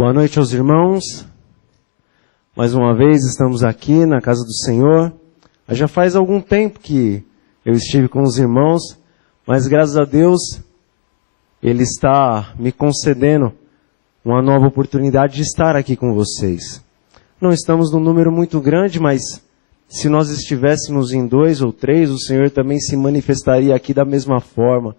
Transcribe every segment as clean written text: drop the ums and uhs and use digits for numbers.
Boa noite aos irmãos. Mais uma vez estamos aqui na casa do Senhor. Já faz algum tempo que eu estive com os irmãos, mas graças a Deus Ele está me concedendo uma nova oportunidade de estar aqui com vocês. Não estamos num número muito grande, mas se nós estivéssemos em 2 ou 3, o Senhor também se manifestaria aqui da mesma forma.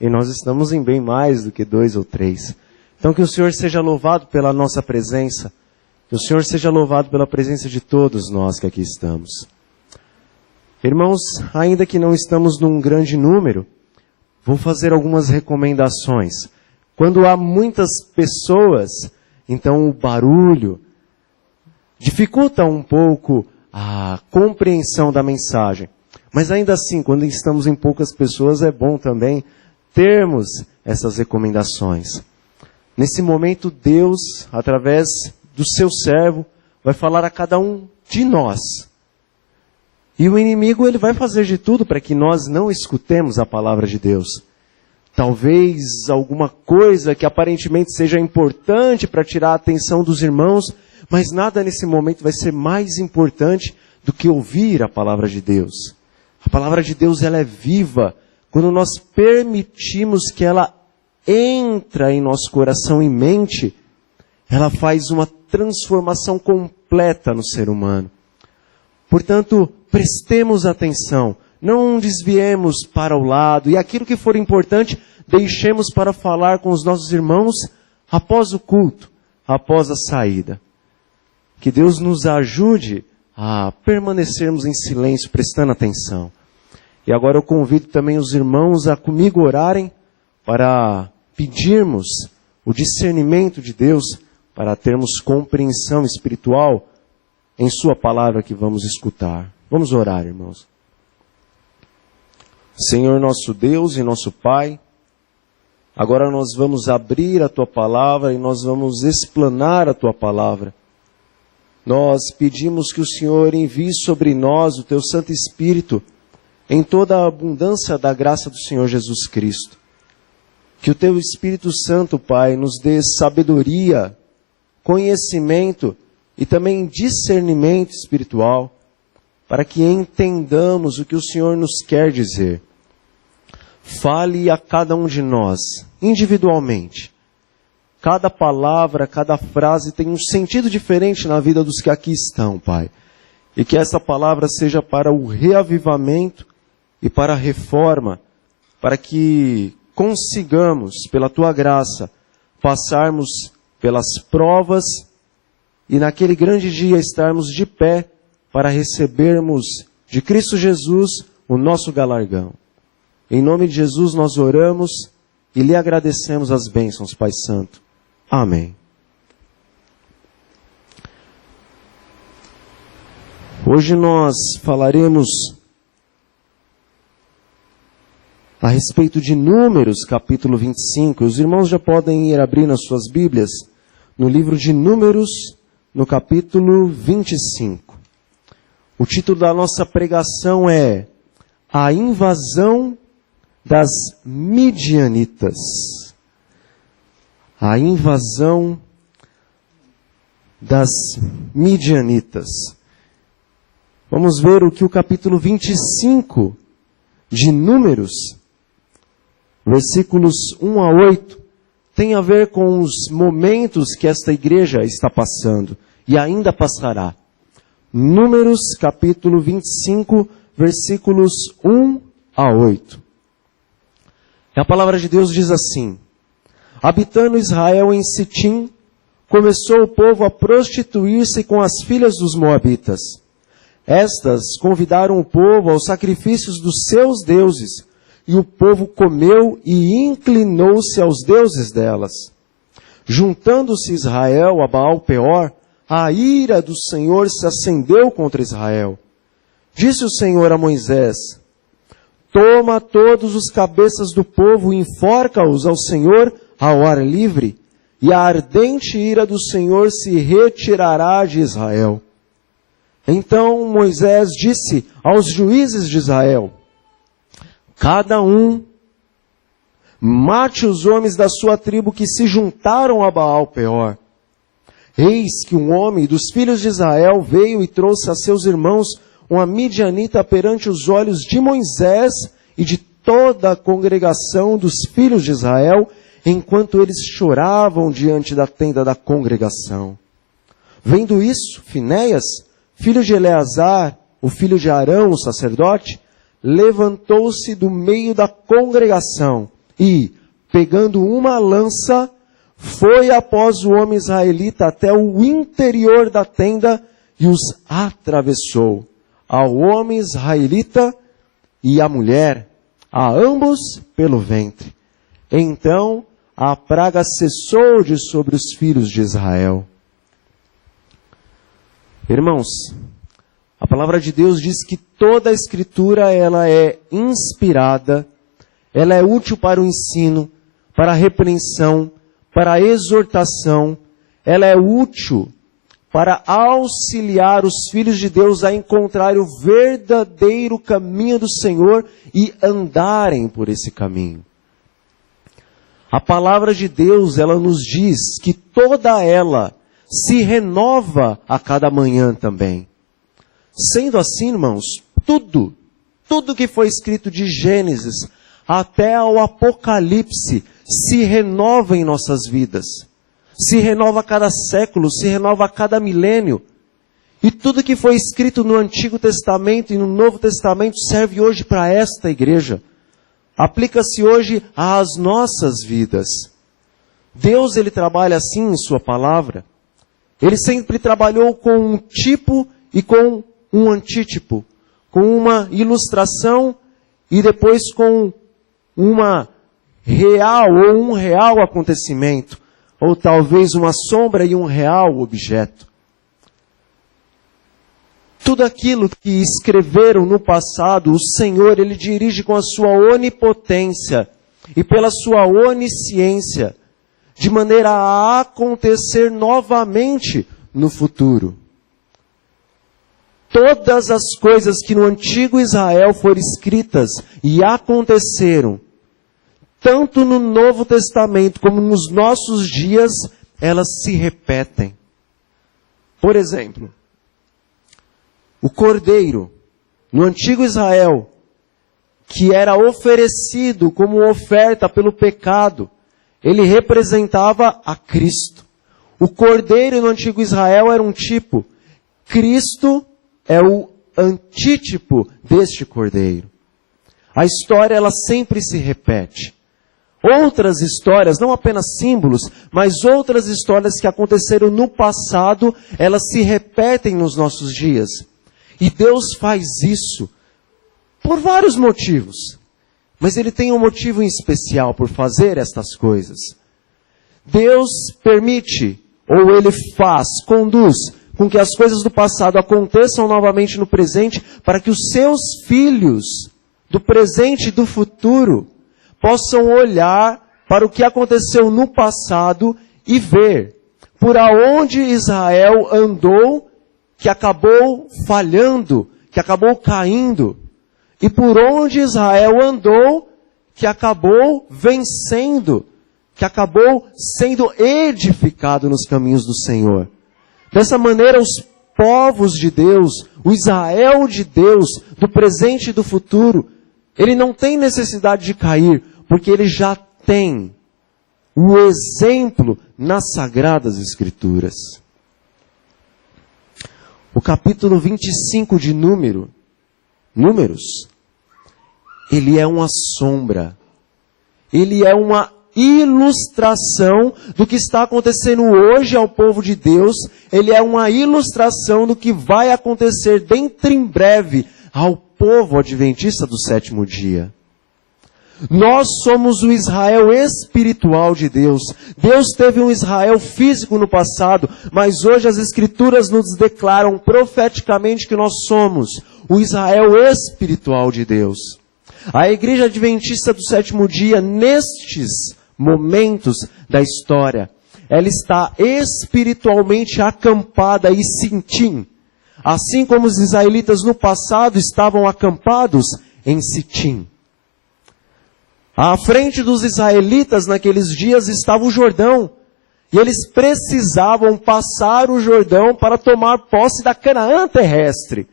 E nós estamos em bem mais do que 2 ou 3. Então que o Senhor seja louvado pela nossa presença. Que o Senhor seja louvado pela presença de todos nós que aqui estamos. Irmãos, ainda que não estamos num grande número, vou fazer algumas recomendações. Quando há muitas pessoas, então o barulho dificulta um pouco a compreensão da mensagem. Mas ainda assim, quando estamos em poucas pessoas, é bom também termos essas recomendações. Nesse momento, Deus, através do seu servo, vai falar a cada um de nós. E o inimigo ele vai fazer de tudo para que nós não escutemos a palavra de Deus. Talvez alguma coisa que aparentemente seja importante para tirar a atenção dos irmãos, mas nada nesse momento vai ser mais importante do que ouvir a palavra de Deus. A palavra de Deus ela é viva quando nós permitimos que ela entra em nosso coração e mente, ela faz uma transformação completa no ser humano. Portanto, prestemos atenção, não desviemos para o lado, e aquilo que for importante, deixemos para falar com os nossos irmãos após o culto, após a saída. Que Deus nos ajude a permanecermos em silêncio, prestando atenção. E agora eu convido também os irmãos a comigo orarem para pedirmos o discernimento de Deus, para termos compreensão espiritual em sua palavra que vamos escutar. Vamos orar, irmãos. Senhor nosso Deus e nosso Pai, agora nós vamos abrir a Tua palavra e nós vamos explanar a Tua palavra. Nós pedimos que o Senhor envie sobre nós o Teu Santo Espírito em toda a abundância da graça do Senhor Jesus Cristo. Que o Teu Espírito Santo, Pai, nos dê sabedoria, conhecimento e também discernimento espiritual, para que entendamos o que o Senhor nos quer dizer. Fale a cada um de nós, individualmente. Cada palavra, cada frase tem um sentido diferente na vida dos que aqui estão, Pai. E que essa palavra seja para o reavivamento e para a reforma, para que consigamos, pela Tua graça, passarmos pelas provas e naquele grande dia estarmos de pé para recebermos de Cristo Jesus o nosso galardão. Em nome de Jesus nós oramos e lhe agradecemos as bênçãos, Pai Santo. Amém. Hoje nós falaremos a respeito de Números, capítulo 25. Os irmãos já podem ir abrir nas suas Bíblias no livro de Números, no capítulo 25. O título da nossa pregação é A Invasão das Midianitas. A invasão das Midianitas. Vamos ver o que o capítulo 25 de Números, versículos 1 a 8, tem a ver com os momentos que esta igreja está passando e ainda passará. Números, capítulo 25, versículos 1 a 8. E a palavra de Deus diz assim: Habitando Israel em Sitim, começou o povo a prostituir-se com as filhas dos moabitas. Estas convidaram o povo aos sacrifícios dos seus deuses, e o povo comeu e inclinou-se aos deuses delas. Juntando-se Israel a Baal-Peor, a ira do Senhor se acendeu contra Israel. Disse o Senhor a Moisés: Toma todos os cabeças do povo e enforca-os ao Senhor ao ar livre, e a ardente ira do Senhor se retirará de Israel. Então Moisés disse aos juízes de Israel: Cada um mate os homens da sua tribo que se juntaram a Baal-Peor. Eis que um homem dos filhos de Israel veio e trouxe a seus irmãos uma midianita perante os olhos de Moisés e de toda a congregação dos filhos de Israel, enquanto eles choravam diante da tenda da congregação. Vendo isso, Finéias, filho de Eleazar, o filho de Arão, o sacerdote, levantou-se do meio da congregação e, pegando uma lança, foi após o homem israelita até o interior da tenda e os atravessou, ao homem israelita e à mulher, a ambos pelo ventre. Então a praga cessou de sobre os filhos de Israel. Irmãos, a palavra de Deus diz que toda a Escritura ela é inspirada, ela é útil para o ensino, para a repreensão, para a exortação, ela é útil para auxiliar os filhos de Deus a encontrar o verdadeiro caminho do Senhor e andarem por esse caminho. A palavra de Deus, ela nos diz que toda ela se renova a cada manhã também. Sendo assim, irmãos, tudo que foi escrito de Gênesis até ao Apocalipse se renova em nossas vidas. Se renova a cada século, se renova a cada milênio. E tudo que foi escrito no Antigo Testamento e no Novo Testamento serve hoje para esta igreja. Aplica-se hoje às nossas vidas. Deus, ele trabalha assim em sua palavra. Ele sempre trabalhou com um tipo e com um antítipo, com uma ilustração e depois com uma real ou um real acontecimento, ou talvez uma sombra e um real objeto. Tudo aquilo que escreveram no passado, o Senhor, ele dirige com a sua onipotência e pela sua onisciência, de maneira a acontecer novamente no futuro. Todas as coisas que no antigo Israel foram escritas e aconteceram, tanto no Novo Testamento como nos nossos dias, elas se repetem. Por exemplo, o cordeiro, no antigo Israel, que era oferecido como oferta pelo pecado, ele representava a Cristo. O cordeiro no antigo Israel era um tipo. Cristo é o antítipo deste cordeiro. A história, ela sempre se repete. Outras histórias, não apenas símbolos, mas outras histórias que aconteceram no passado, elas se repetem nos nossos dias. E Deus faz isso por vários motivos. Mas Ele tem um motivo em especial por fazer estas coisas. Deus permite, ou Ele faz, conduz, com que as coisas do passado aconteçam novamente no presente, para que os seus filhos, do presente e do futuro, possam olhar para o que aconteceu no passado e ver por aonde Israel andou, que acabou falhando, que acabou caindo, e por onde Israel andou, que acabou vencendo, que acabou sendo edificado nos caminhos do Senhor. Dessa maneira, os povos de Deus, o Israel de Deus, do presente e do futuro, ele não tem necessidade de cair, porque ele já tem o exemplo nas Sagradas Escrituras. O capítulo 25 de Números, ele é uma sombra, ele é uma ilustração do que está acontecendo hoje ao povo de Deus, ele é uma ilustração do que vai acontecer dentro em breve ao povo adventista do sétimo dia. Nós somos o Israel espiritual de Deus. Deus teve um Israel físico no passado, mas hoje as Escrituras nos declaram profeticamente que nós somos o Israel espiritual de Deus. A Igreja Adventista do sétimo dia, nestes momentos da história, ela está espiritualmente acampada em Sitim, assim como os israelitas no passado estavam acampados em Sitim. À frente dos israelitas naqueles dias estava o Jordão, E eles precisavam passar o Jordão para tomar posse da Canaã terrestre.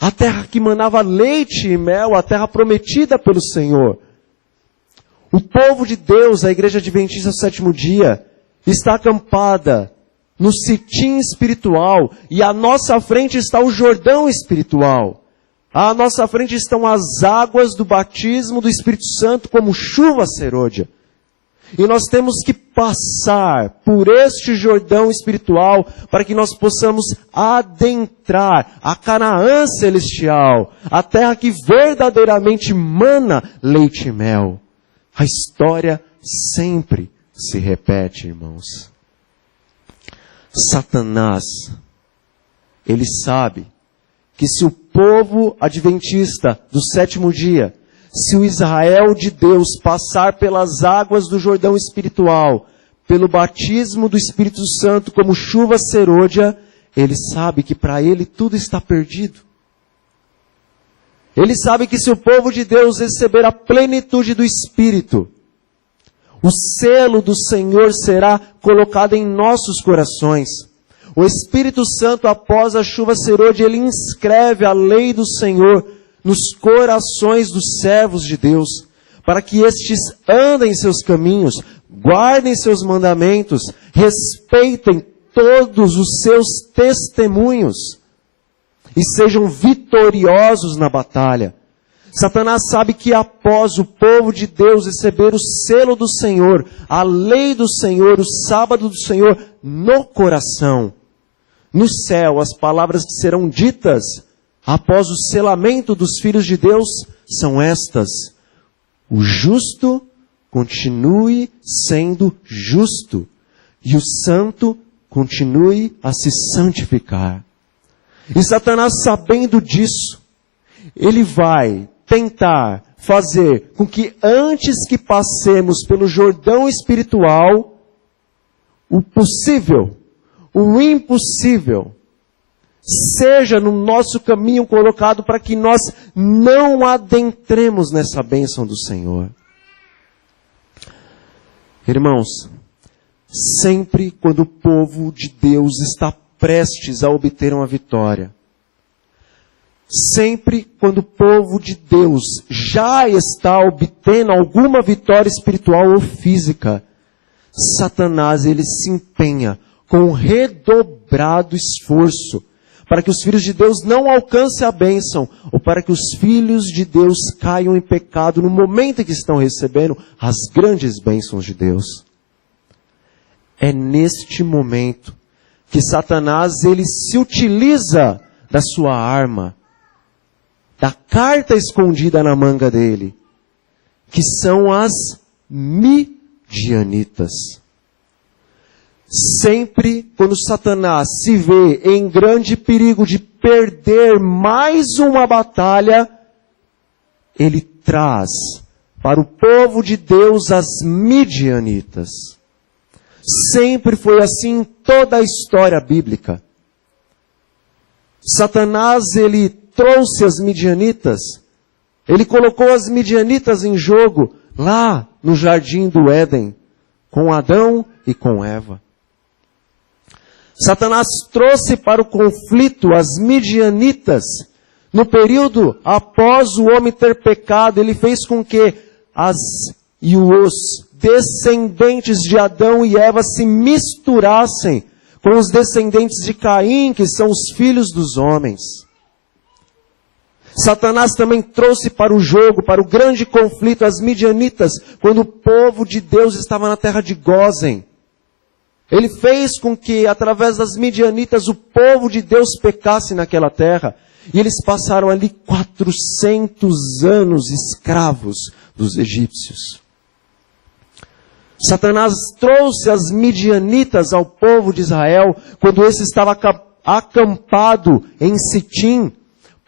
A terra que manava leite e mel, a terra prometida pelo Senhor. O povo de Deus, a Igreja Adventista do Sétimo Dia, está acampada no cetim espiritual, e à nossa frente está o Jordão espiritual. À nossa frente estão as águas do batismo do Espírito Santo como chuva serôdia. E nós temos que passar por este Jordão espiritual para que nós possamos adentrar a Canaã celestial, a terra que verdadeiramente mana leite e mel. A história sempre se repete, irmãos. Satanás, ele sabe que se o povo adventista do sétimo dia, se o Israel de Deus passar pelas águas do Jordão espiritual, pelo batismo do Espírito Santo como chuva serôdia, ele sabe que para ele tudo está perdido. Ele sabe que se o povo de Deus receber a plenitude do Espírito, o selo do Senhor será colocado em nossos corações. O Espírito Santo, após a chuva serôdia, ele inscreve a lei do Senhor nos corações dos servos de Deus, para que estes andem em seus caminhos, guardem seus mandamentos, respeitem todos os seus testemunhos e sejam vitoriosos na batalha. Satanás sabe que após o povo de Deus receber o selo do Senhor, a lei do Senhor, o sábado do Senhor no coração, no céu, as palavras que serão ditas após o selamento dos filhos de Deus são estas: o justo continue sendo justo, e o santo continue a se santificar. E Satanás, sabendo disso, ele vai tentar fazer com que antes que passemos pelo Jordão espiritual, o possível, o impossível, seja no nosso caminho colocado para que nós não adentremos nessa bênção do Senhor. Irmãos, sempre quando o povo de Deus está prestes a obter uma vitória, sempre quando o povo de Deus já está obtendo alguma vitória espiritual ou física, Satanás, ele se empenha com redobrado esforço para que os filhos de Deus não alcancem a bênção, ou para que os filhos de Deus caiam em pecado no momento em que estão recebendo as grandes bênçãos de Deus. É neste momento que Satanás, ele se utiliza da sua arma, da carta escondida na manga dele, que são as midianitas. Sempre quando Satanás se vê em grande perigo de perder mais uma batalha, ele traz para o povo de Deus as midianitas. Sempre foi assim em toda a história bíblica. Satanás, ele trouxe as midianitas, ele colocou as midianitas em jogo lá no jardim do Éden, com Adão e com Eva. Satanás trouxe para o conflito as midianitas. No período após o homem ter pecado, ele fez com que os descendentes de Adão e Eva se misturassem com os descendentes de Caim, que são os filhos dos homens. Satanás também trouxe para o jogo, para o grande conflito, as midianitas, quando o povo de Deus estava na terra de Gósen. Ele fez com que, através das midianitas, o povo de Deus pecasse naquela terra. E eles passaram ali 400 anos escravos dos egípcios. Satanás trouxe as midianitas ao povo de Israel, quando esse estava acampado em Sitim,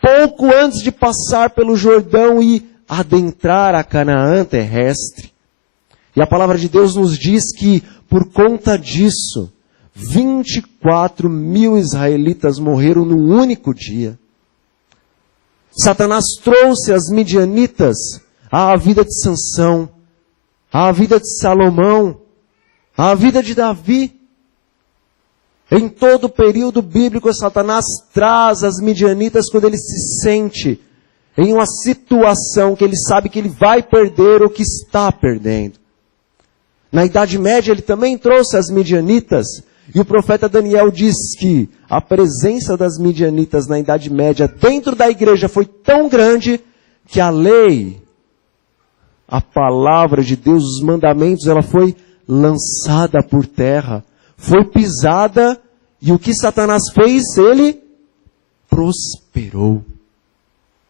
pouco antes de passar pelo Jordão e adentrar a Canaã terrestre. E a palavra de Deus nos diz que, por conta disso, 24 mil israelitas morreram num único dia. Satanás trouxe as midianitas à vida de Sansão, à vida de Salomão, A vida de Davi. Em todo o período bíblico, Satanás traz as midianitas quando ele se sente em uma situação que ele sabe que ele vai perder ou que está perdendo. Na Idade Média ele também trouxe as midianitas, e o profeta Daniel diz que a presença das midianitas na Idade Média dentro da igreja foi tão grande que a lei, a palavra de Deus, os mandamentos, ela foi lançada por terra, foi pisada, e o que Satanás fez? Ele prosperou.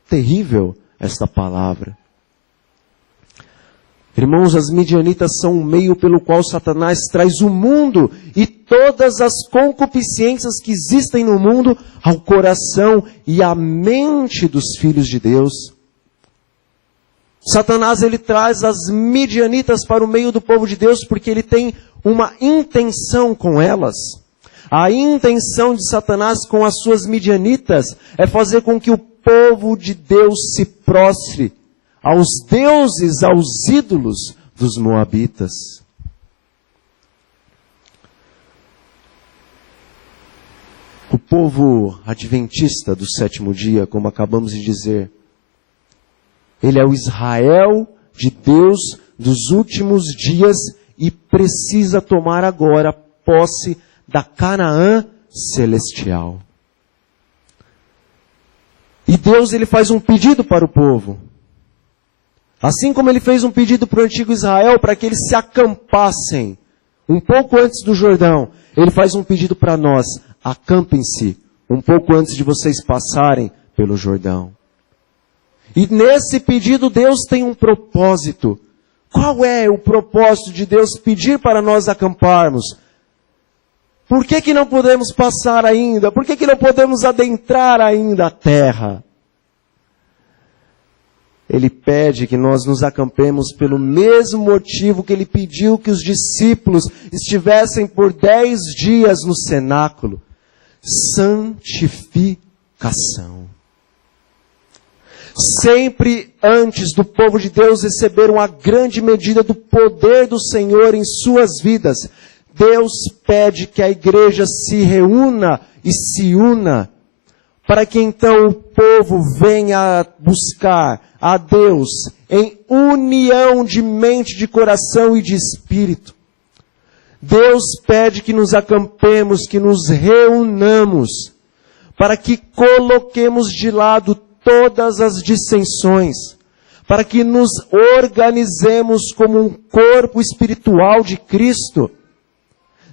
Terrível esta palavra. Irmãos, as midianitas são um meio pelo qual Satanás traz o mundo e todas as concupiscências que existem no mundo ao coração e à mente dos filhos de Deus. Satanás, ele traz as midianitas para o meio do povo de Deus porque ele tem uma intenção com elas. A intenção de Satanás com as suas midianitas é fazer com que o povo de Deus se prostre aos deuses, aos ídolos dos moabitas. O povo adventista do sétimo dia, como acabamos de dizer, ele é o Israel de Deus dos últimos dias e precisa tomar agora posse da Canaã celestial. E Deus, ele faz um pedido para o povo. Assim como ele fez um pedido para o antigo Israel, para que eles se acampassem um pouco antes do Jordão, ele faz um pedido para nós: acampem-se um pouco antes de vocês passarem pelo Jordão. E nesse pedido Deus tem um propósito. Qual é o propósito de Deus pedir para nós acamparmos? Por que não podemos passar ainda? Por que não podemos adentrar ainda a terra? Ele pede que nós nos acampemos pelo mesmo motivo que ele pediu que os discípulos estivessem por 10 dias no cenáculo. Santificação. Sempre antes do povo de Deus receber uma grande medida do poder do Senhor em suas vidas, Deus pede que a igreja se reúna e se una, para que então o povo venha buscar a Deus em união de mente, de coração e de espírito. Deus pede que nos acampemos, que nos reunamos, para que coloquemos de lado todas as dissensões, para que nos organizemos como um corpo espiritual de Cristo.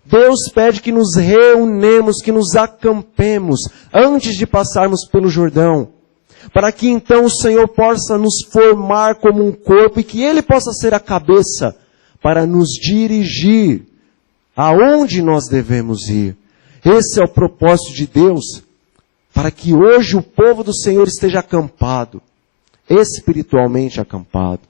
Deus pede que nos reunemos, que nos acampemos antes de passarmos pelo Jordão, para que então o Senhor possa nos formar como um corpo e que Ele possa ser a cabeça para nos dirigir aonde nós devemos ir. Esse é o propósito de Deus, para que hoje o povo do Senhor esteja acampado, espiritualmente acampado.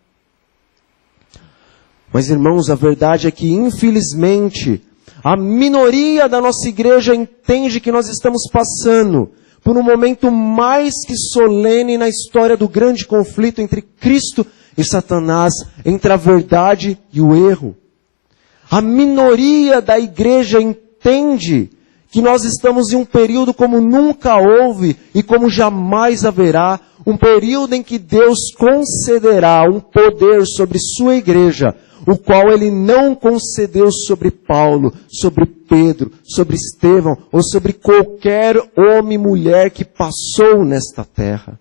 Mas irmãos, a verdade é que infelizmente a minoria da nossa igreja entende que nós estamos passando por um momento mais que solene na história do grande conflito entre Cristo e Satanás, entre a verdade e o erro. A minoria da igreja entende que nós estamos em um período como nunca houve e como jamais haverá, um período em que Deus concederá um poder sobre sua igreja, o qual Ele não concedeu sobre Paulo, sobre Pedro, sobre Estevão, ou sobre qualquer homem e mulher que passou nesta terra.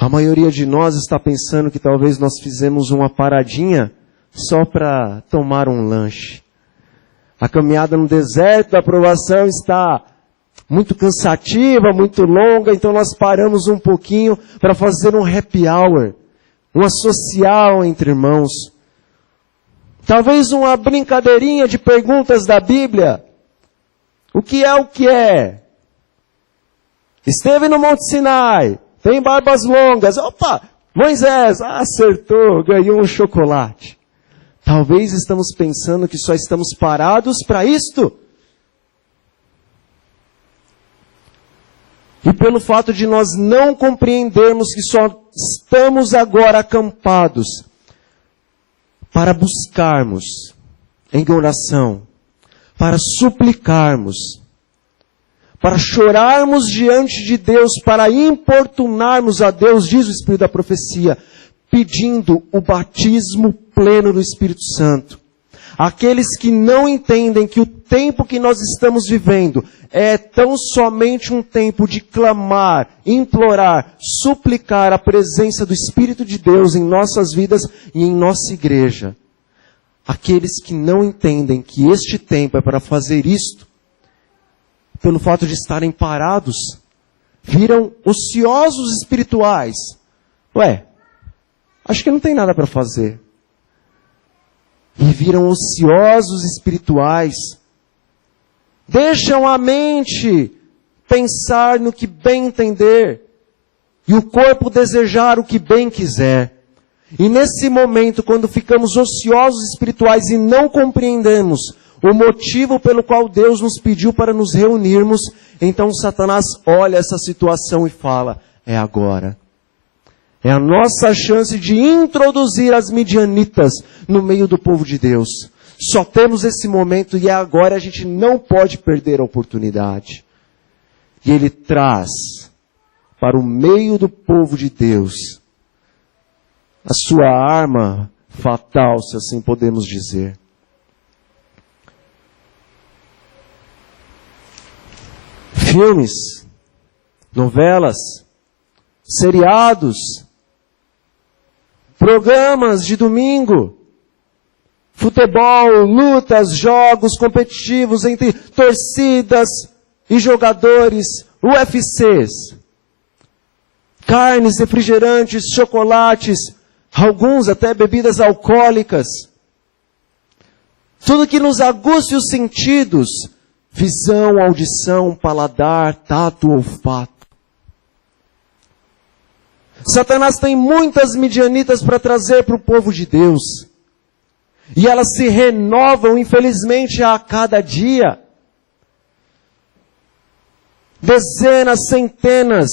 A maioria de nós está pensando que talvez nós fizemos uma paradinha só para tomar um lanche. A caminhada no deserto da aprovação está muito cansativa, muito longa, então nós paramos um pouquinho para fazer um happy hour, uma social entre irmãos. Talvez uma brincadeirinha de perguntas da Bíblia. O que é o que é? Esteve no Monte Sinai, tem barbas longas. Opa, Moisés, acertou, ganhou um chocolate. Talvez estamos pensando que só estamos parados para isto. E pelo fato de nós não compreendermos que só estamos agora acampados, para buscarmos em oração, para suplicarmos, para chorarmos diante de Deus, para importunarmos a Deus, diz o Espírito da profecia, pedindo o batismo pleno do Espírito Santo. Aqueles que não entendem que o tempo que nós estamos vivendo é tão somente um tempo de clamar, implorar, suplicar a presença do Espírito de Deus em nossas vidas e em nossa igreja. Aqueles que não entendem que este tempo é para fazer isto, pelo fato de estarem parados, viram ociosos espirituais. Acho que não tem nada para fazer. E viram ociosos espirituais. Deixam a mente pensar no que bem entender. E o corpo desejar o que bem quiser. E nesse momento, quando ficamos ociosos espirituais e não compreendemos o motivo pelo qual Deus nos pediu para nos reunirmos, então Satanás olha essa situação e fala, é agora. É a nossa chance de introduzir as midianitas no meio do povo de Deus. Só temos esse momento e é agora, a gente não pode perder a oportunidade. E ele traz para o meio do povo de Deus a sua arma fatal, se assim podemos dizer. Filmes, novelas, seriados, programas de domingo, futebol, lutas, jogos competitivos entre torcidas e jogadores, UFCs, carnes, refrigerantes, chocolates, alguns até bebidas alcoólicas. Tudo que nos aguce os sentidos, visão, audição, paladar, tato, olfato. Satanás tem muitas midianitas para trazer para o povo de Deus. E elas se renovam, infelizmente, a cada dia. Dezenas, centenas,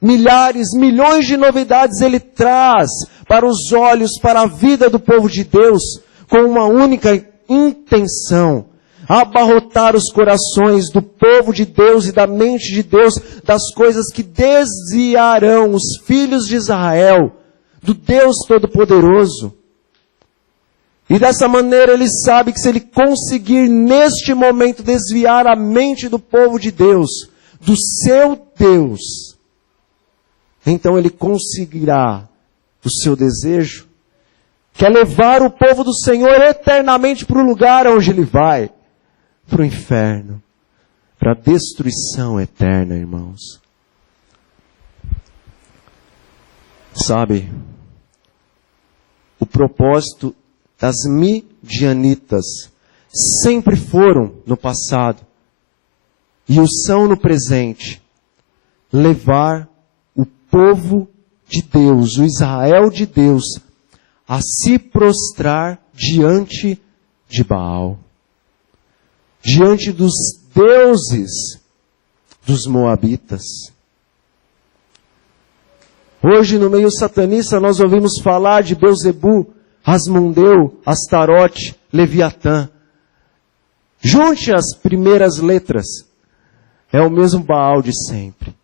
milhares, milhões de novidades ele traz para os olhos, para a vida do povo de Deus, com uma única intenção: abarrotar os corações do povo de Deus e da mente de Deus das coisas que desviarão os filhos de Israel do Deus Todo-Poderoso. E dessa maneira ele sabe que se ele conseguir neste momento desviar a mente do povo de Deus do seu Deus, então ele conseguirá o seu desejo, que é levar o povo do Senhor eternamente para o lugar onde ele vai, para o inferno, para a destruição eterna, irmãos. Sabe, o propósito das midianitas sempre foram no passado, e o são no presente, levar o povo de Deus, o Israel de Deus, a se prostrar diante de Baal, diante dos deuses dos moabitas. Hoje, no meio satanista, nós ouvimos falar de Belzebu, Asmondeu, Astarote, Leviatã. Junte as primeiras letras. É o mesmo Baal de sempre.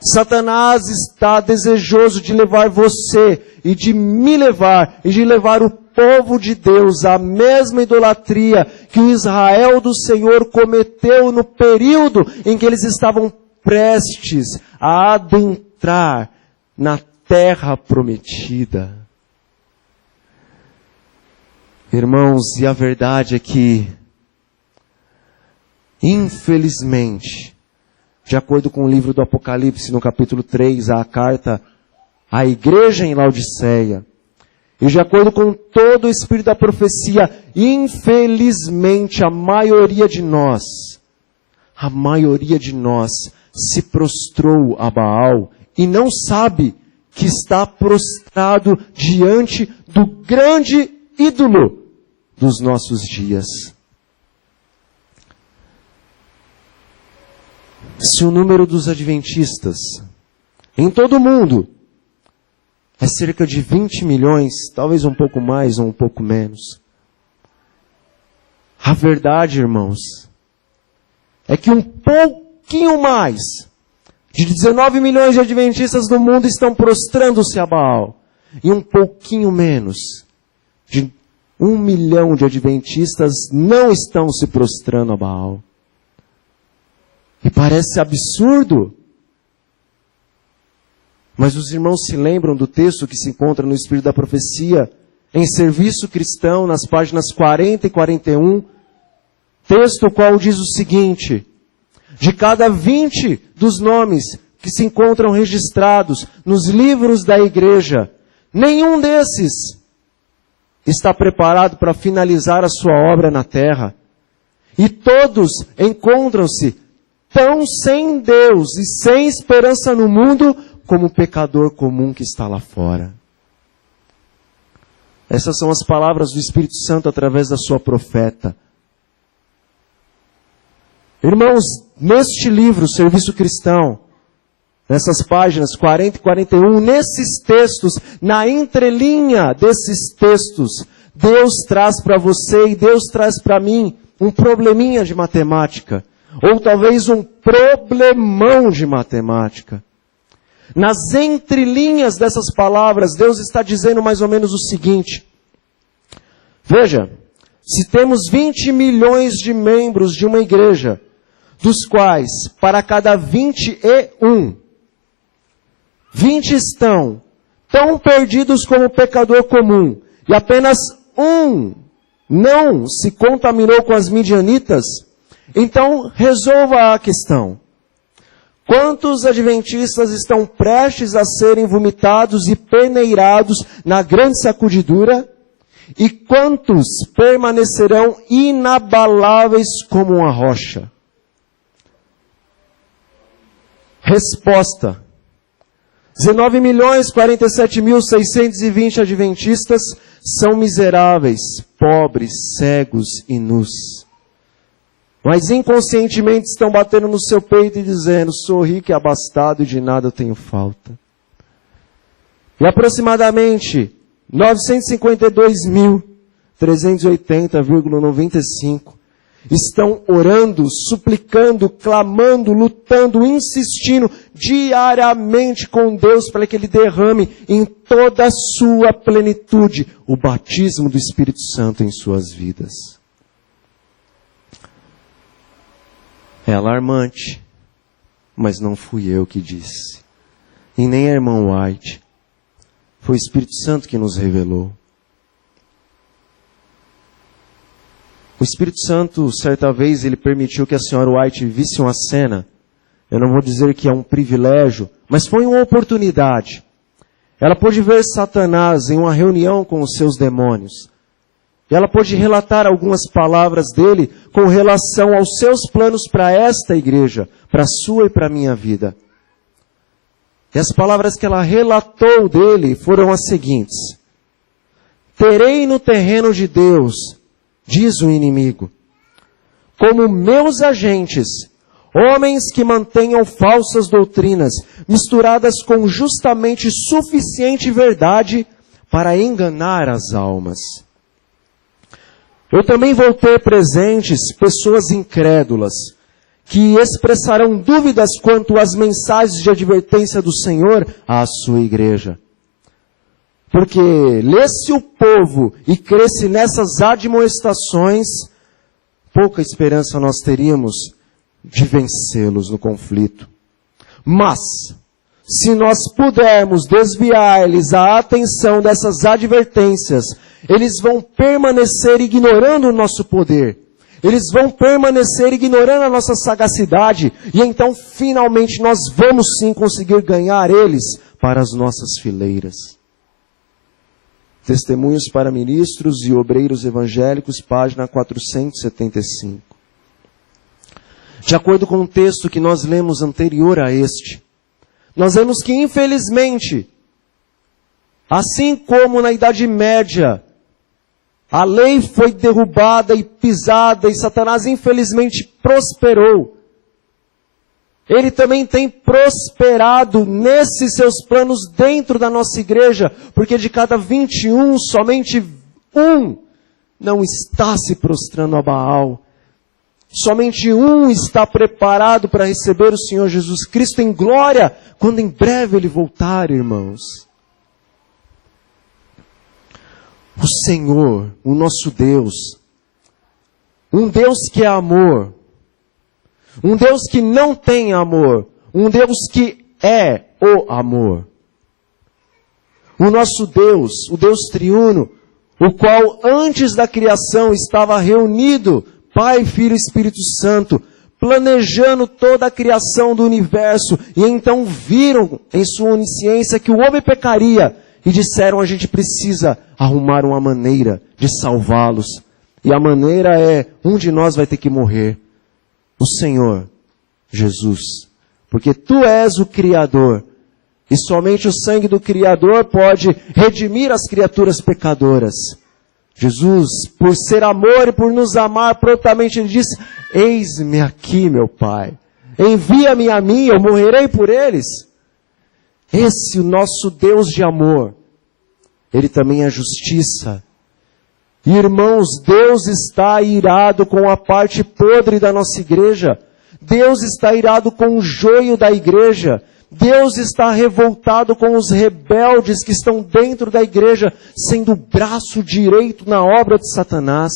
Satanás está desejoso de levar você e de me levar e de levar o povo de Deus à mesma idolatria que o Israel do Senhor cometeu no período em que eles estavam prestes a adentrar na terra prometida. Irmãos, e a verdade é que, infelizmente, de acordo com o livro do Apocalipse, no capítulo 3, a carta à igreja em Laodiceia, e de acordo com todo o espírito da profecia, infelizmente a maioria de nós se prostrou a Baal e não sabe que está prostrado diante do grande ídolo dos nossos dias. Se o número dos adventistas em todo o mundo é cerca de 20 milhões, talvez um pouco mais ou um pouco menos. A verdade, irmãos, é que um pouquinho mais de 19 milhões de adventistas no mundo estão prostrando-se a Baal. E um pouquinho menos de 1 milhão de adventistas não estão se prostrando a Baal. E parece absurdo. Mas os irmãos se lembram do texto que se encontra no Espírito da Profecia, em Serviço Cristão, nas páginas 40 e 41, texto o qual diz o seguinte: de cada 20 dos nomes que se encontram registrados nos livros da igreja, nenhum desses está preparado para finalizar a sua obra na terra. E todos encontram-se tão sem Deus e sem esperança no mundo como o pecador comum que está lá fora. Essas são as palavras do Espírito Santo através da sua profeta. Irmãos, neste livro, Serviço Cristão, nessas páginas 40 e 41, nesses textos, na entrelinha desses textos, Deus traz para você e Deus traz para mim um probleminha de matemática, ou talvez um problemão de matemática. Nas entrelinhas dessas palavras, Deus está dizendo mais ou menos o seguinte: veja, se temos 20 milhões de membros de uma igreja, dos quais, para cada 21, 20 estão tão perdidos como o pecador comum, e apenas um não se contaminou com as midianitas, então resolva a questão. Quantos adventistas estão prestes a serem vomitados e peneirados na grande sacudidura? E quantos permanecerão inabaláveis como uma rocha? Resposta: 19.047.620 adventistas são miseráveis, pobres, cegos e nus. Mas inconscientemente estão batendo no seu peito e dizendo: sou rico e abastado e de nada eu tenho falta. E aproximadamente 952.380,95 estão orando, suplicando, clamando, lutando, insistindo diariamente com Deus para que Ele derrame em toda a sua plenitude o batismo do Espírito Santo em suas vidas. É alarmante, mas não fui eu que disse. E nem a irmã White. Foi o Espírito Santo que nos revelou. O Espírito Santo, certa vez, ele permitiu que a senhora White visse uma cena. Eu não vou dizer que é um privilégio, mas foi uma oportunidade. Ela pôde ver Satanás em uma reunião com os seus demônios. E ela pôde relatar algumas palavras dele com relação aos seus planos para esta igreja, para a sua e para a minha vida. E as palavras que ela relatou dele foram as seguintes: terei no terreno de Deus, diz o inimigo, como meus agentes, homens que mantenham falsas doutrinas, misturadas com justamente suficiente verdade para enganar as almas. Eu também vou ter presentes pessoas incrédulas, que expressarão dúvidas quanto às mensagens de advertência do Senhor à sua igreja. Porque lê-se o povo e cresce nessas admoestações, pouca esperança nós teríamos de vencê-los no conflito. Mas, se nós pudermos desviar-lhes a atenção dessas advertências, eles vão permanecer ignorando o nosso poder. Eles vão permanecer ignorando a nossa sagacidade. E então, finalmente, nós vamos sim conseguir ganhar eles para as nossas fileiras. Testemunhos para Ministros e Obreiros Evangélicos, página 475. De acordo com o texto que nós lemos anterior a este, nós vemos que, infelizmente, assim como na Idade Média, a lei foi derrubada e pisada e Satanás infelizmente prosperou. Ele também tem prosperado nesses seus planos dentro da nossa igreja, porque de cada 21, somente um não está se prostrando a Baal. Somente um está preparado para receber o Senhor Jesus Cristo em glória, quando em breve Ele voltar, irmãos. O Senhor, o nosso Deus, um Deus que é amor, um Deus que não tem amor, um Deus que é o amor. O nosso Deus, o Deus triuno, o qual antes da criação estava reunido, Pai, Filho e Espírito Santo, planejando toda a criação do universo, e então viram em sua onisciência que o homem pecaria, e disseram: a gente precisa arrumar uma maneira de salvá-los. E a maneira é, um de nós vai ter que morrer. O Senhor, Jesus. Porque Tu és o Criador. E somente o sangue do Criador pode redimir as criaturas pecadoras. Jesus, por ser amor e por nos amar prontamente, Ele disse: eis-me aqui, meu Pai. Envia-me a mim, eu morrerei por eles. Esse, o nosso Deus de amor, Ele também é justiça. Irmãos, Deus está irado com a parte podre da nossa igreja. Deus está irado com o joio da igreja. Deus está revoltado com os rebeldes que estão dentro da igreja, sendo o braço direito na obra de Satanás.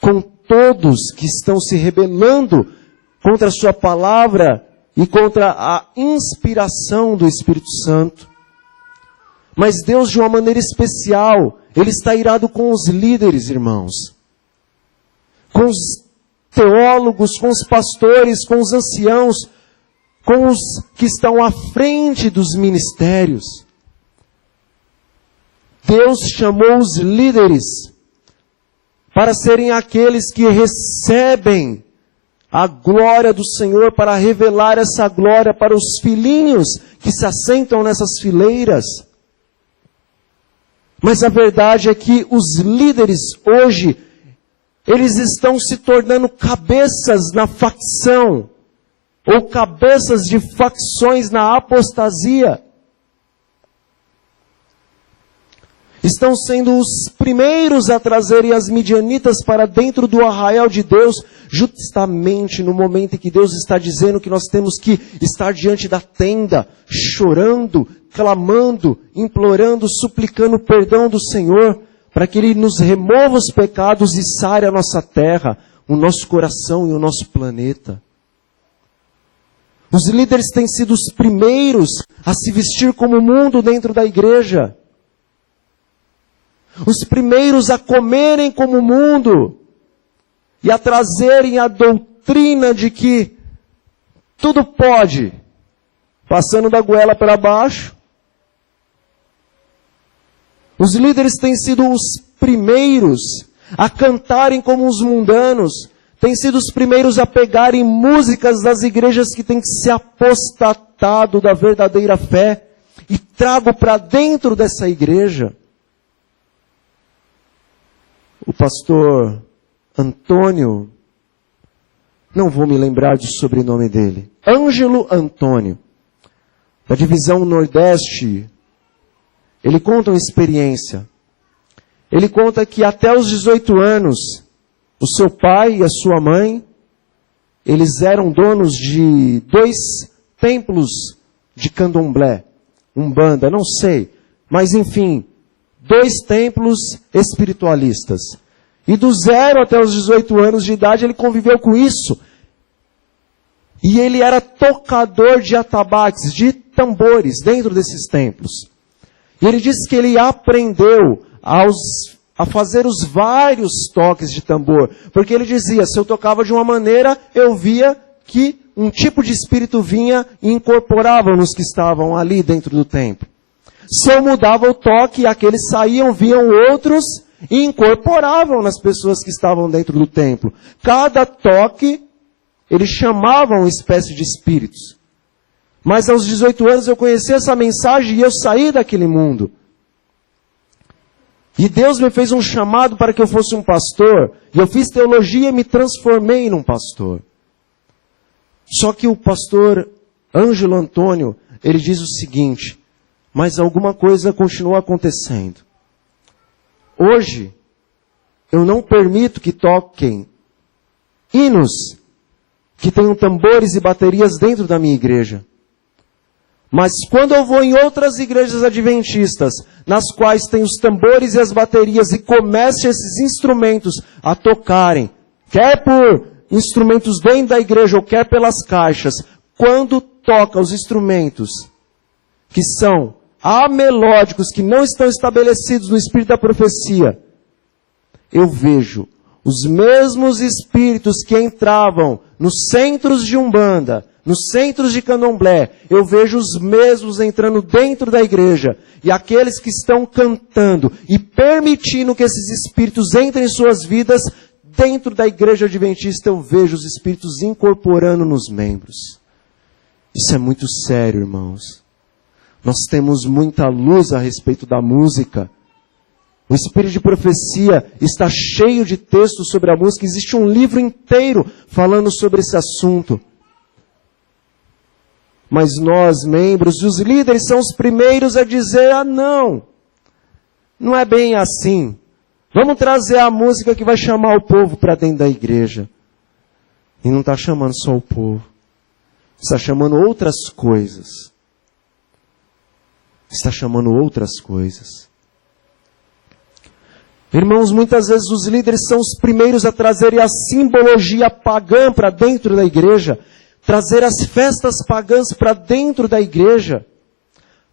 Com todos que estão se rebelando contra a sua palavra e contra a inspiração do Espírito Santo. Mas Deus, de uma maneira especial, Ele está irado com os líderes, irmãos. Com os teólogos, com os pastores, com os anciãos, com os que estão à frente dos ministérios. Deus chamou os líderes para serem aqueles que recebem a glória do Senhor, para revelar essa glória para os filhinhos que se assentam nessas fileiras. Mas a verdade é que os líderes hoje, eles estão se tornando cabeças na facção, ou cabeças de facções na apostasia. Estão sendo os primeiros a trazerem as midianitas para dentro do arraial de Deus, justamente no momento em que Deus está dizendo que nós temos que estar diante da tenda, chorando, clamando, implorando, suplicando o perdão do Senhor, para que Ele nos remova os pecados e sare a nossa terra, o nosso coração e o nosso planeta. Os líderes têm sido os primeiros a se vestir como o mundo dentro da igreja. Os primeiros a comerem como o mundo e a trazerem a doutrina de que tudo pode, passando da goela para baixo. Os líderes têm sido os primeiros a cantarem como os mundanos, têm sido os primeiros a pegarem músicas das igrejas que têm se apostatado da verdadeira fé e trago para dentro dessa igreja. O pastor Antônio, não vou me lembrar do sobrenome dele, Ângelo Antônio, da divisão Nordeste, ele conta uma experiência. Ele conta que até os 18 anos, o seu pai e a sua mãe, eles eram donos de 2 templos de candomblé, umbanda, não sei, mas enfim, 2 templos espiritualistas. E do 0 até os 18 anos de idade ele conviveu com isso. E ele era tocador de atabaques, de tambores, dentro desses templos. E ele disse que ele aprendeu a fazer os vários toques de tambor. Porque ele dizia, se eu tocava de uma maneira, eu via que um tipo de espírito vinha e incorporava nos que estavam ali dentro do templo. Se eu mudava o toque, aqueles saíam, viam outros e incorporavam nas pessoas que estavam dentro do templo. Cada toque, eles chamavam uma espécie de espíritos. Mas aos 18 anos eu conheci essa mensagem e eu saí daquele mundo. E Deus me fez um chamado para que eu fosse um pastor. E eu fiz teologia e me transformei num pastor. Só que o pastor Ângelo Antônio, ele diz o seguinte: mas alguma coisa continua acontecendo. Hoje, eu não permito que toquem hinos que tenham tambores e baterias dentro da minha igreja. Mas quando eu vou em outras igrejas adventistas, nas quais tem os tambores e as baterias, e começam esses instrumentos a tocarem, quer por instrumentos dentro da igreja ou quer pelas caixas, quando toca os instrumentos que são amelódicos, que não estão estabelecidos no espírito da profecia, eu vejo os mesmos espíritos que entravam nos centros de Umbanda, nos centros de Candomblé, eu vejo os mesmos entrando dentro da igreja. E aqueles que estão cantando e permitindo que esses espíritos entrem em suas vidas, dentro da igreja adventista eu vejo os espíritos incorporando nos membros. Isso é muito sério, irmãos. Nós temos muita luz a respeito da música. O espírito de profecia está cheio de textos sobre a música. Existe um livro inteiro falando sobre esse assunto. Mas nós, membros e os líderes, são os primeiros a dizer: ah, não é bem assim. Vamos trazer a música que vai chamar o povo para dentro da igreja. E não está chamando só o povo. Está chamando outras coisas. Está chamando outras coisas. Irmãos, muitas vezes os líderes são os primeiros a trazerem a simbologia pagã para dentro da igreja, trazer as festas pagãs para dentro da igreja.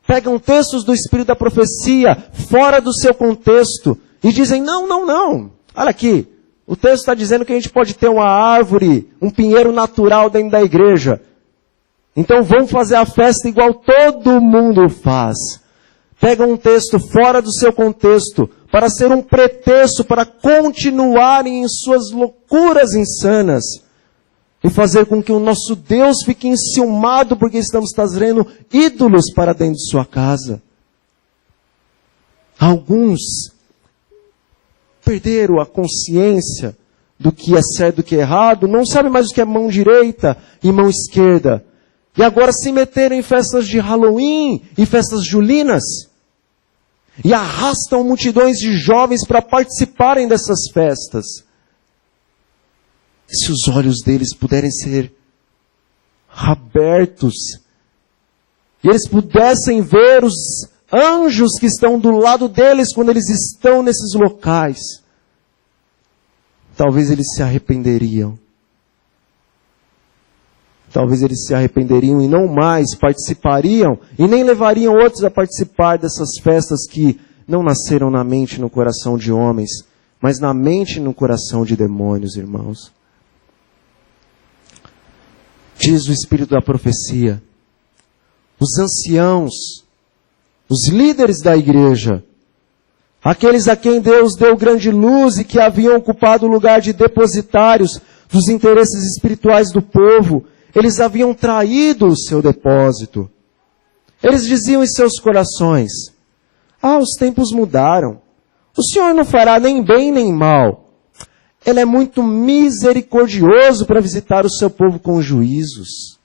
Pegam textos do Espírito da Profecia fora do seu contexto e dizem: não. Olha aqui, o texto está dizendo que a gente pode ter uma árvore, um pinheiro natural dentro da igreja. Então vamos fazer a festa igual todo mundo faz. Pegam um texto fora do seu contexto para ser um pretexto para continuarem em suas loucuras insanas e fazer com que o nosso Deus fique enciumado porque estamos trazendo ídolos para dentro de sua casa. Alguns perderam a consciência do que é certo e do que é errado, não sabem mais o que é mão direita e mão esquerda. E agora se meteram em festas de Halloween e festas julinas. E arrastam multidões de jovens para participarem dessas festas. Se os olhos deles puderem ser abertos, e eles pudessem ver os anjos que estão do lado deles quando eles estão nesses locais, talvez eles se arrependeriam. Talvez eles se arrependeriam e não mais participariam e nem levariam outros a participar dessas festas que não nasceram na mente e no coração de homens, mas na mente e no coração de demônios, irmãos. Diz o Espírito da Profecia: os anciãos, os líderes da igreja, aqueles a quem Deus deu grande luz e que haviam ocupado o lugar de depositários dos interesses espirituais do povo, eles haviam traído o seu depósito. Eles diziam em seus corações: ah, os tempos mudaram. O Senhor não fará nem bem nem mal. Ele é muito misericordioso para visitar o seu povo com juízos.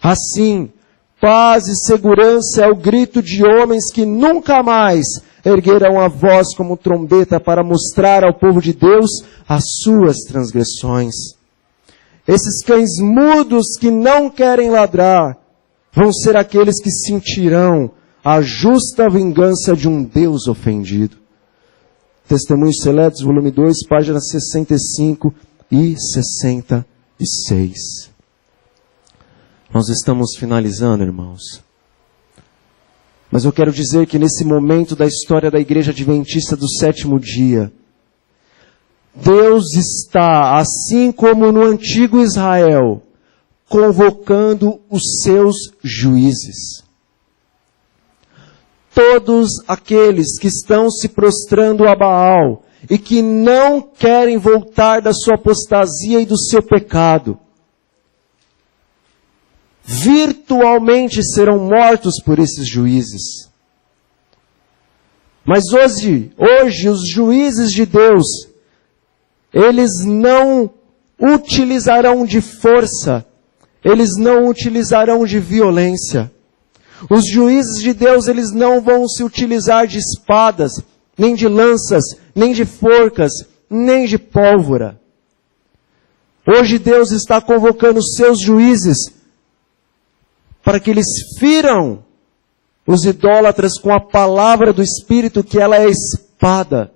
Assim, paz e segurança é o grito de homens que nunca mais ergueram a voz como trombeta para mostrar ao povo de Deus as suas transgressões. Esses cães mudos que não querem ladrar vão ser aqueles que sentirão a justa vingança de um Deus ofendido. Testemunhos Seletos, volume 2, páginas 65 e 66. Nós estamos finalizando, irmãos. Mas eu quero dizer que nesse momento da história da Igreja Adventista do sétimo dia, Deus está, assim como no antigo Israel, convocando os seus juízes. Todos aqueles que estão se prostrando a Baal e que não querem voltar da sua apostasia e do seu pecado, virtualmente serão mortos por esses juízes. Mas hoje os juízes de Deus, eles não utilizarão de força, eles não utilizarão de violência. Os juízes de Deus, eles não vão se utilizar de espadas, nem de lanças, nem de forcas, nem de pólvora. Hoje Deus está convocando os seus juízes para que eles firam os idólatras com a palavra do Espírito, que ela é espada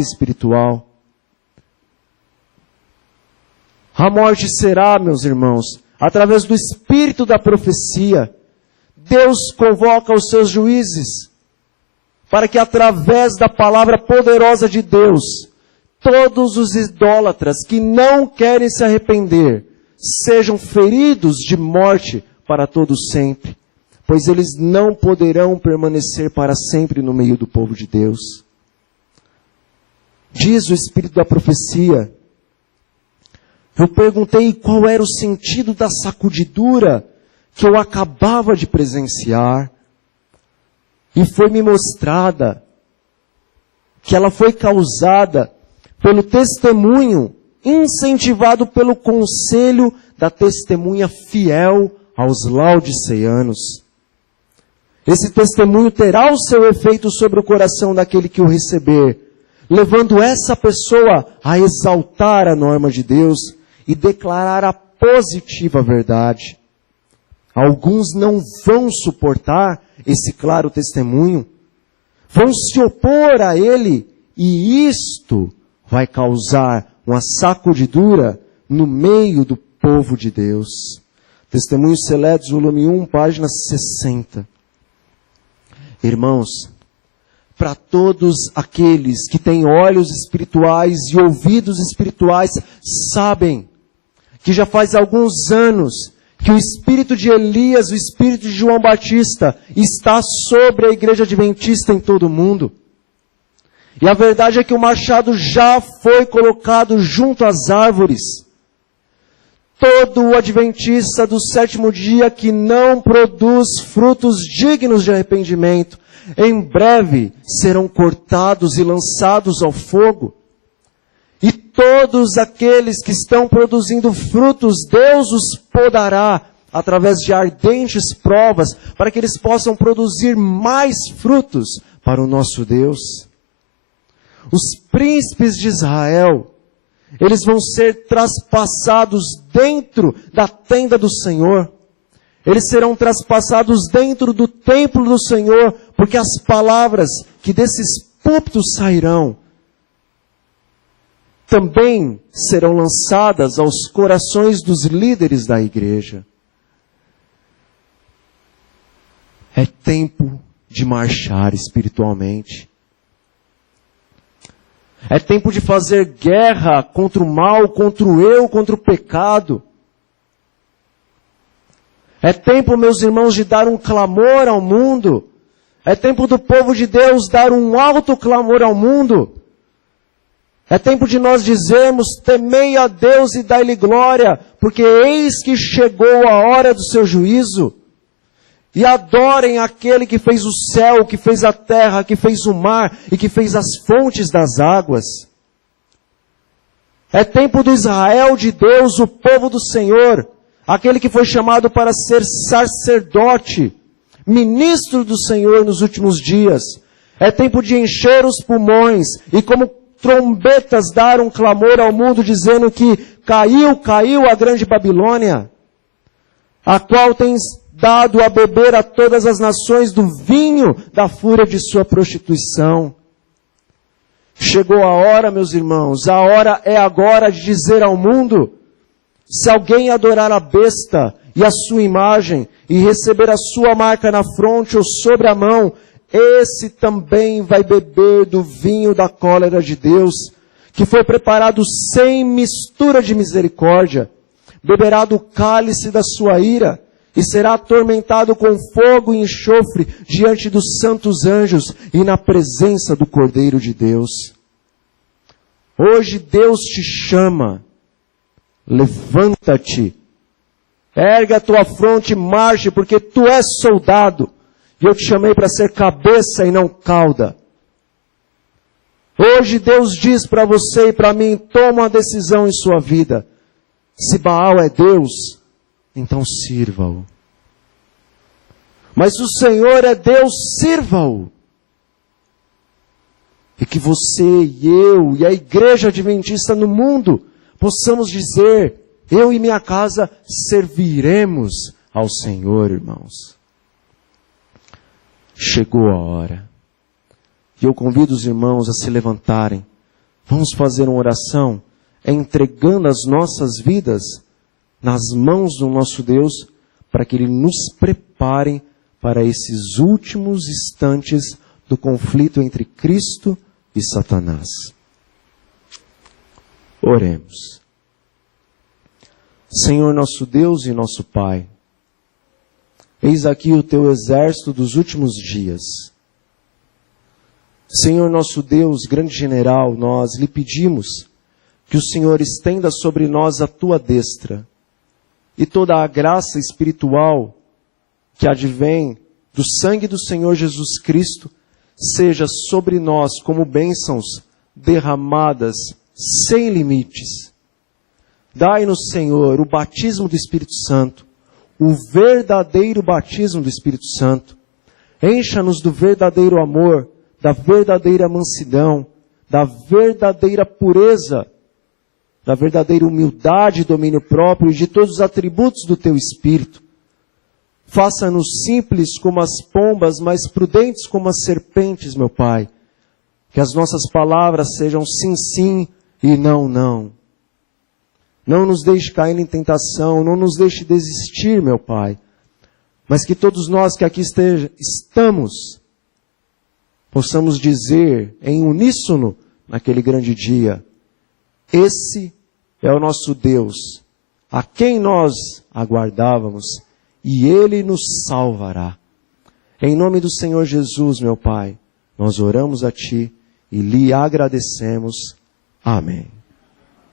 espiritual. A morte será, meus irmãos, através do Espírito da profecia. Deus convoca os seus juízes para que através da palavra poderosa de Deus, todos os idólatras que não querem se arrepender, sejam feridos de morte para todo sempre, pois eles não poderão permanecer para sempre no meio do povo de Deus. Diz o Espírito da profecia. Eu perguntei qual era o sentido da sacudidura que eu acabava de presenciar, e foi-me mostrada que ela foi causada pelo testemunho incentivado pelo conselho da testemunha fiel aos laodiceanos. Esse testemunho terá o seu efeito sobre o coração daquele que o receber, levando essa pessoa a exaltar a norma de Deus e declarar a positiva verdade. Alguns não vão suportar esse claro testemunho, vão se opor a ele, e isto vai causar uma sacudidura no meio do povo de Deus. Testemunhos Seletos, volume 1, página 60. Irmãos, para todos aqueles que têm olhos espirituais e ouvidos espirituais, sabem que já faz alguns anos que o espírito de Elias, o espírito de João Batista, está sobre a igreja adventista em todo o mundo. E a verdade é que o machado já foi colocado junto às árvores. Todo o adventista do sétimo dia que não produz frutos dignos de arrependimento, em breve serão cortados e lançados ao fogo. E todos aqueles que estão produzindo frutos, Deus os podará através de ardentes provas, para que eles possam produzir mais frutos para o nosso Deus. Os príncipes de Israel, eles vão ser traspassados dentro da tenda do Senhor. Eles serão traspassados dentro do templo do Senhor, porque as palavras que desses púlpitos sairão também serão lançadas aos corações dos líderes da igreja. É tempo de marchar espiritualmente. É tempo de fazer guerra contra o mal, contra o eu, contra o pecado. É tempo, meus irmãos, de dar um clamor ao mundo. É tempo do povo de Deus dar um alto clamor ao mundo. É tempo de nós dizermos: temei a Deus e dai-lhe glória, porque eis que chegou a hora do seu juízo. E adorem aquele que fez o céu, que fez a terra, que fez o mar e que fez as fontes das águas. É tempo do Israel de Deus, o povo do Senhor, aquele que foi chamado para ser sacerdote, ministro do Senhor nos últimos dias. É tempo de encher os pulmões e como trombetas dar um clamor ao mundo dizendo que caiu a grande Babilônia, a qual tem dado a beber a todas as nações do vinho da fúria de sua prostituição. Chegou a hora, meus irmãos, a hora é agora de dizer ao mundo: se alguém adorar a besta e a sua imagem e receber a sua marca na fronte ou sobre a mão, esse também vai beber do vinho da cólera de Deus, que foi preparado sem mistura de misericórdia, beberá do cálice da sua ira, e será atormentado com fogo e enxofre diante dos santos anjos e na presença do Cordeiro de Deus. Hoje Deus te chama. Levanta-te. Erga a tua fronte e marche, porque tu és soldado. E eu te chamei para ser cabeça e não cauda. Hoje Deus diz para você e para mim: toma uma decisão em sua vida. Se Baal é Deus, então sirva-o. Mas se o Senhor é Deus, sirva-o. E que você e eu e a igreja adventista no mundo possamos dizer: eu e minha casa serviremos ao Senhor, irmãos. Chegou a hora. E eu convido os irmãos a se levantarem. Vamos fazer uma oração, entregando as nossas vidas nas mãos do nosso Deus, para que Ele nos prepare para esses últimos instantes do conflito entre Cristo e Satanás. Oremos. Senhor nosso Deus e nosso Pai, eis aqui o Teu exército dos últimos dias. Senhor nosso Deus, grande general, nós lhe pedimos que o Senhor estenda sobre nós a Tua destra e toda a graça espiritual que advém do sangue do Senhor Jesus Cristo seja sobre nós como bênçãos derramadas sem limites. Dai-nos, Senhor, o batismo do Espírito Santo, o verdadeiro batismo do Espírito Santo. Encha-nos do verdadeiro amor, da verdadeira mansidão, da verdadeira pureza, da verdadeira humildade e domínio próprio e de todos os atributos do Teu Espírito. Faça-nos simples como as pombas, mas prudentes como as serpentes, meu Pai. Que as nossas palavras sejam sim, sim e não, não. Não nos deixe cair em tentação, não nos deixe desistir, meu Pai. Mas que todos nós que aqui estamos, possamos dizer em uníssono naquele grande dia: esse é o nosso Deus, a quem nós aguardávamos, e Ele nos salvará. Em nome do Senhor Jesus, meu Pai, nós oramos a Ti e lhe agradecemos. Amém.